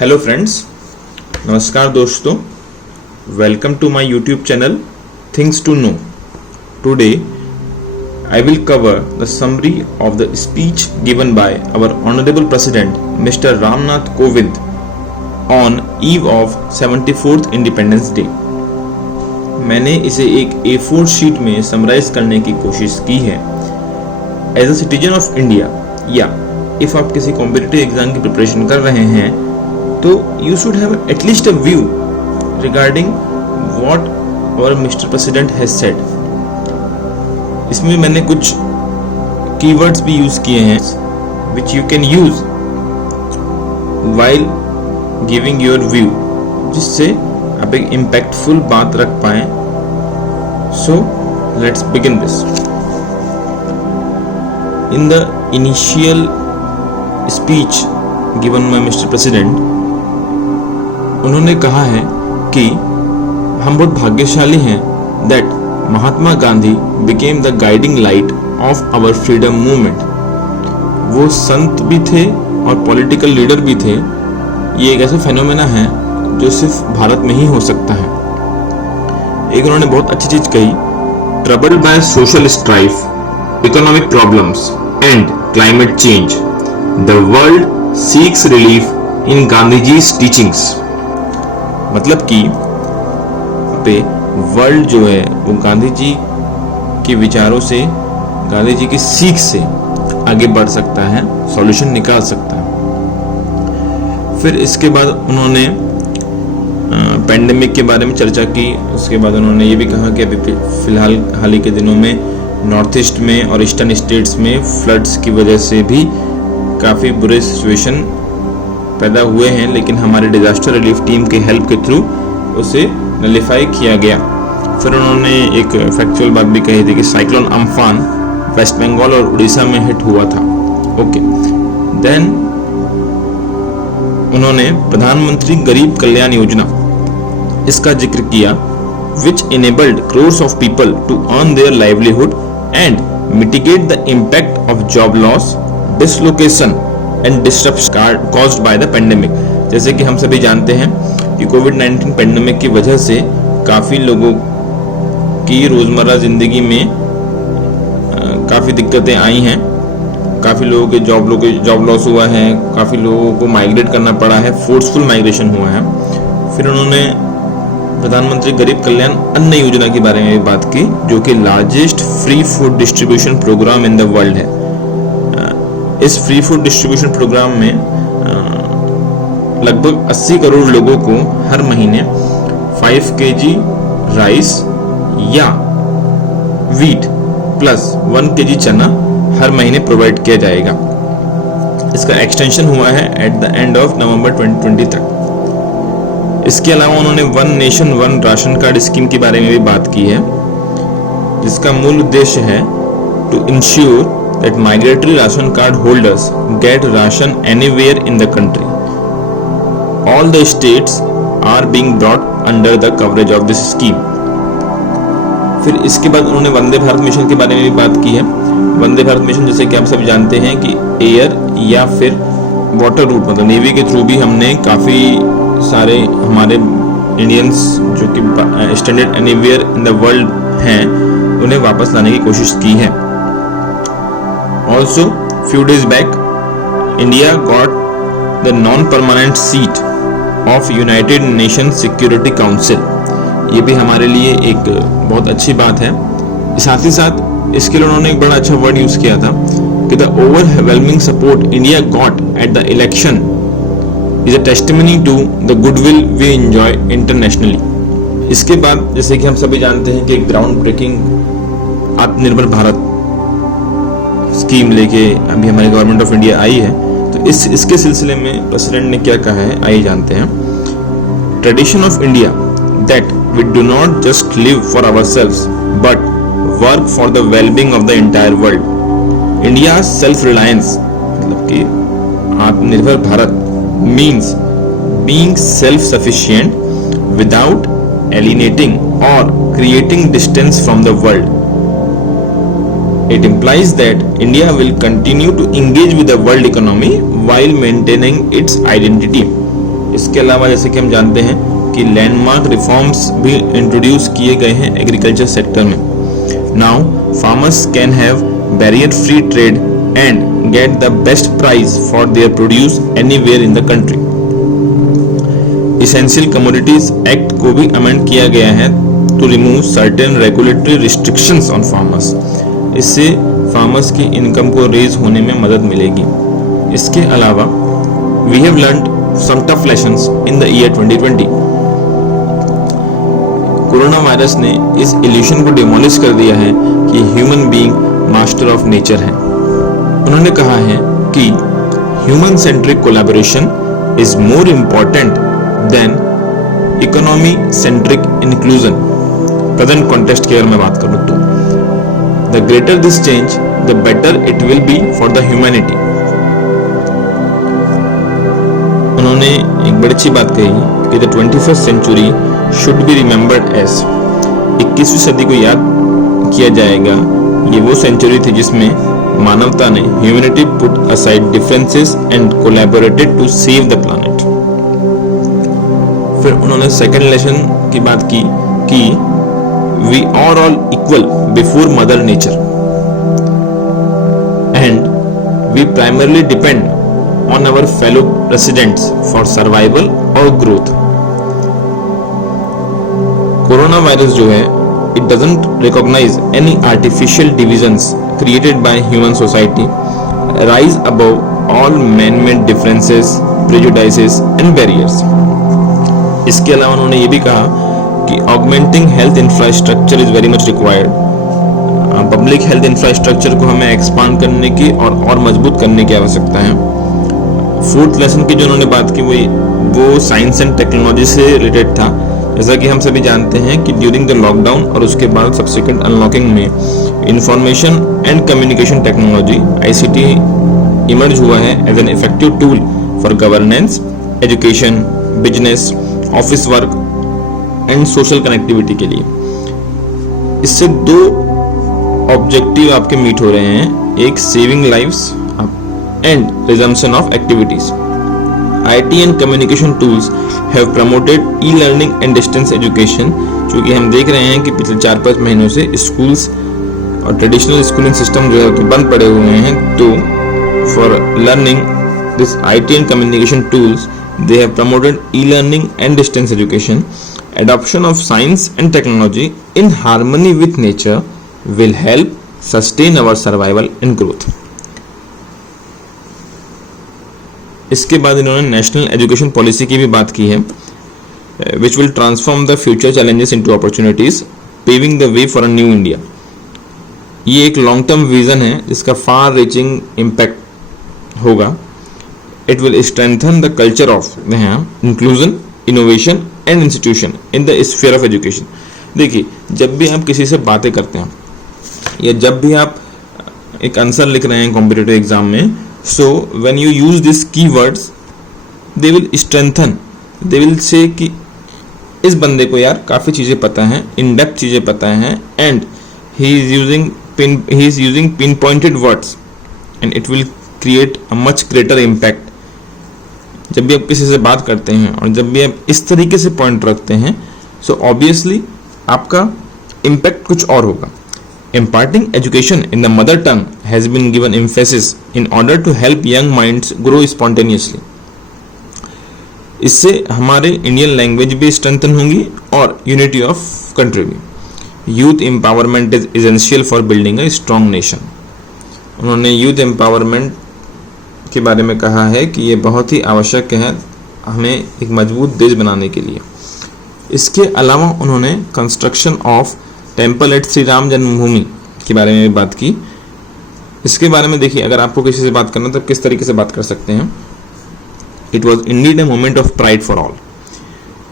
Hello friends, नमस्कार दोस्तों। Welcome to my YouTube channel things to know. Today I will cover the summary of the speech given by our Honorable President Mr. Ramnath Kovind on eve of 74th Independence Day। मैंने इसे एक A4 sheet में summarise करने की कोशिश की है। As a citizen of India, या इफ आप किसी कॉम्पिटिटिव एग्जाम की प्रिपरेशन कर रहे हैं तो you should have at least a view regarding what our mister president has said. इसमें मैंने कुछ कीवर्ड्स भी यूज किए हैं which you can use while giving your view, जिससे आप एक इम्पैक्टफुल बात रख पाए। So let's begin this. In the initial speech given by mister president, उन्होंने कहा है कि हम बहुत भाग्यशाली हैं that Mahatma Gandhi became the guiding light of our freedom movement. वो संत भी थे और पॉलिटिकल लीडर भी थे। ये एक ऐसा फेनोमेना है जो सिर्फ भारत में ही हो सकता है। एक उन्होंने बहुत अच्छी चीज कही, troubled by social strife, economic problems and climate change, the world seeks relief in गांधीजी's टीचिंग्स। मतलब कि पे वर्ल्ड जो है वो गांधी जी के विचारों से, गांधी जी की सीख से आगे बढ़ सकता है, सॉल्यूशन निकाल सकता है। फिर इसके बाद उन्होंने पेंडेमिक के बारे में चर्चा की। उसके बाद उन्होंने ये भी कहा कि अभी फिलहाल हाल ही के दिनों में नॉर्थ ईस्ट में और ईस्टर्न स्टेट्स में फ्लड्स की वजह से भी काफ़ी बुरे सिचुएशन पैदा हुए हैं, लेकिन हमारे डिजास्टर रिलीफ टीम के हेल्प के थ्रू उसे नलिफाई किया गया। फिर उन्होंने एक फैक्चुअल बात भी कही थी कि साइक्लोन अम्फान वेस्ट बंगाल और उड़ीसा में हिट हुआ था। ओके, देन उन्होंने प्रधानमंत्री गरीब कल्याण योजना, इसका जिक्र किया, which enabled crores of people to earn their livelihood and mitigate the impact of job loss, dislocation and disruption caused by the pandemic। जैसे कि हम सभी जानते हैं कि कोविड-19 पेंडेमिक की वजह से काफ़ी लोगों की रोज़मर्रा ज़िंदगी में काफ़ी दिक्कतें आई हैं। काफ़ी लोगों के जॉब लॉस हुआ है, काफ़ी लोगों को माइग्रेट करना पड़ा है, फोर्सफुल माइग्रेशन हुआ है। फिर उन्होंने प्रधानमंत्री गरीब कल्याण अन्न योजना के बारे में भी बात की, जो कि largest free food distribution programme in the world है। इस फ्री फूड डिस्ट्रीब्यूशन प्रोग्राम में लगभग 80 करोड़ लोगों को हर महीने 5 kg राइस या वीट प्लस 1 kg चना हर महीने प्रोवाइड किया जाएगा। इसका एक्सटेंशन हुआ है at the end of November 2020 तक। इसके अलावा उन्होंने one nation one ration card scheme के बारे में भी बात की है, जिसका मूल उद्देश्य है to ensure that migratory ration card holders get ration anywhere in the country. All the states are being brought under the coverage of this scheme. फिर इसके बाद उन्होंने वंदे भारत मिशन के बारे में भी बात की है। वंदे भारत मिशन, जैसे कि आप सब जानते हैं कि एयर या फिर वाटर रूट, मतलब नेवी के थ्रू भी हमने काफ़ी सारे हमारे इंडियंस जो कि standard anywhere in the world हैं, उन्हें वापस लाने की कोशिश की है। Also, few days back, India got the non-permanent seat of United Nations Security Council। ये भी हमारे लिए एक बहुत अच्छी बात है। साथ ही साथ इसके लिए उन्होंने एक बड़ा अच्छा वर्ड यूज किया था कि the overwhelming support India got at the election is a testimony to the goodwill we enjoy internationally। इसके बाद जैसे कि हम सभी जानते हैं कि एक ग्राउंड ब्रेकिंग आत्मनिर्भर भारत स्कीम लेके अभी हमारी गवर्नमेंट ऑफ इंडिया आई है। तो इसके सिलसिले में प्रेसिडेंट ने क्या कहा है, आइए जानते हैं। Tradition of India that we do not just live for ourselves but work for the wellbeing of the entire world. India self reliance, मतलब कि Atmanirbhar Bharat, means being self sufficient without alienating और creating distance from the world. It implies that India will continue to engage with the world economy while maintaining its identity. इसके अलावा जैसे कि हम जानते हैं कि लैंडमार्क रिफॉर्म्स भी इंट्रोड्यूस किए गए हैं एग्रीकल्चर सेक्टर में। Now farmers can have barrier free trade and get the best price for their produce anywhere in the country. Essential commodities act को भी अमेंड किया गया है to remove certain regulatory restrictions on farmers. इससे farmers की income को raise होने में मदद मिलेगी। इसके अलावा we have learned some tough lessons in the year 2020. Coronavirus ने इस इल्यूशन को डिमोलिश कर दिया है कि human being master of nature है। उन्होंने कहा है कि human centric collaboration is more important than economy centric inclusion. Present context की अगर मैं बात करूं तो the greater this change the better it will be for the humanity. उन्होंने एक बड़ी अच्छी बात कही कि the 21st century should be remembered as 21वीं सदी को याद किया जाएगा। ये वो सेंचुरी थी जिसमें मानवता ने humanity put aside differences and collaborated to save the planet. फिर उन्होंने सेकंड लेसन की बात की कि we are all equal before mother nature and we primarily depend on our fellow residents for survival और growth। कोरोना वायरस जो है it doesn't recognize any artificial divisions created by human society, rise above all man-made differences, prejudices and barriers। इसके अलावा उन्होंने ये भी कहा कि augmenting health infrastructure is very much required। Public health infrastructure को हमें एक्सपांड करने की और मजबूत करने की आवश्यकता है। फोर्थ लेसन की जो उन्होंने बात की वो साइंस एंड टेक्नोलॉजी से रिलेटेड था। जैसा कि हम सभी जानते हैं कि ड्यूरिंग द लॉकडाउन और उसके बाद सब्सिक्वेंट अनलॉकिंग में information and communication technology ICT emerge हुआ है as an effective tool for governance, education, business, office work and social connectivity के लिए। इससे दो ऑब्जेक्टिव आपके मीट हो रहे हैं, एक saving lives and resumption of activities। IT and communication tools have promoted e-learning and distance education। चूँकि हम देख रहे हैं कि पिछले 4-5 महीनों से स्कूल्स और ट्रेडिशनल स्कूलिंग सिस्टम जो है तो बंद पड़े हुए हैं, तो for learning this IT and communication tools they have promoted e-learning and distance education। Adoption of science and technology in harmony with nature will help sustain our survival and growth। इसके बाद इन्होंने नेशनल एजुकेशन पॉलिसी की भी बात की है, which will transform the future challenges into opportunities, paving the way for a new India. ये एक लॉन्ग टर्म विजन है जिसका फार रीचिंग इम्पैक्ट होगा। It will strengthen the culture of inclusion, innovation and institution in the sphere of education. देखिए, जब भी आप किसी से बातें करते हैं या जब भी आप एक आंसर लिख रहे हैं कॉम्पिटिटिव एग्जाम में, so when you use these keywords they will strengthen, they will say कि इस बंदे को यार काफ़ी चीज़ें पता हैं, इन डेप्थ चीज़ें पता हैं, and he is using pinpointed words and it will create a much greater impact। जब भी आप किसी से बात करते हैं और जब भी आप इस तरीके से पॉइंट रखते हैं, so obviously आपका इम्पैक्ट कुछ और होगा। Imparting education in the mother tongue has been given emphasis in order to help young minds grow spontaneously। इससे हमारे इंडियन लैंग्वेज भी स्ट्रेंथन होंगी और यूनिटी ऑफ कंट्री भी। Youth empowerment is essential for building a strong nation. उन्होंने youth empowerment के बारे में कहा है कि ये बहुत ही आवश्यक है हमें एक मजबूत देश बनाने के लिए। इसके अलावा उन्होंने construction of temple at Shri Ram जन्मभूमि के बारे में बात की। इसके बारे में देखिए, अगर आपको किसी से बात करना तो किस तरीके से बात कर सकते हैं। It was indeed a moment of pride for all.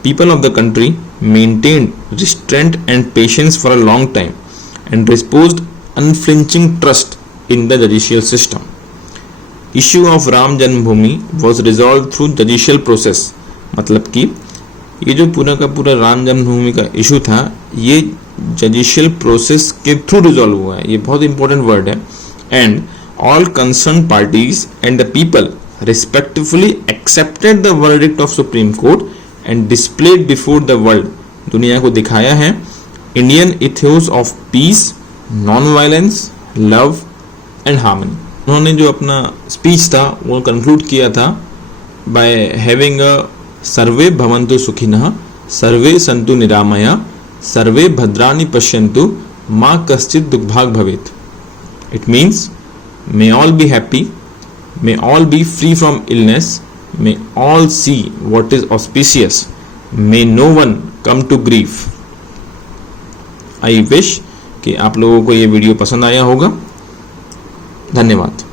People of the country maintained restraint and patience for a long time and reposed unflinching trust in the judicial system. Issue of Ram Janmabhoomi was resolve through judicial process. मतलब कि ये जो पूरा का पूरा राम जन्मभूमि का issue था, ये जुडिशियल प्रोसेस के थ्रू रिजॉल्व हुआ है। ये बहुत इंपॉर्टेंट वर्ड है। And all concern parties and the people respectfully accepted the verdict of Supreme Court and displayed before the world, दुनिया को दिखाया है Indian ethos of peace, non-violence, love and harmony. उन्होंने जो अपना स्पीच था वो कंक्लूड किया था by having a सर्वे भवन्तु सुखिनः, सर्वे सन्तु निरामया, सर्वे भद्राणि पश्यन्तु, मा कश्चित् दुर्भाग् भवेत्. It means may all be happy, may all be free from illness, may all see what is auspicious, may no one come to grief. I wish कि आप लोगों को ये वीडियो पसंद आया होगा. धन्यवाद.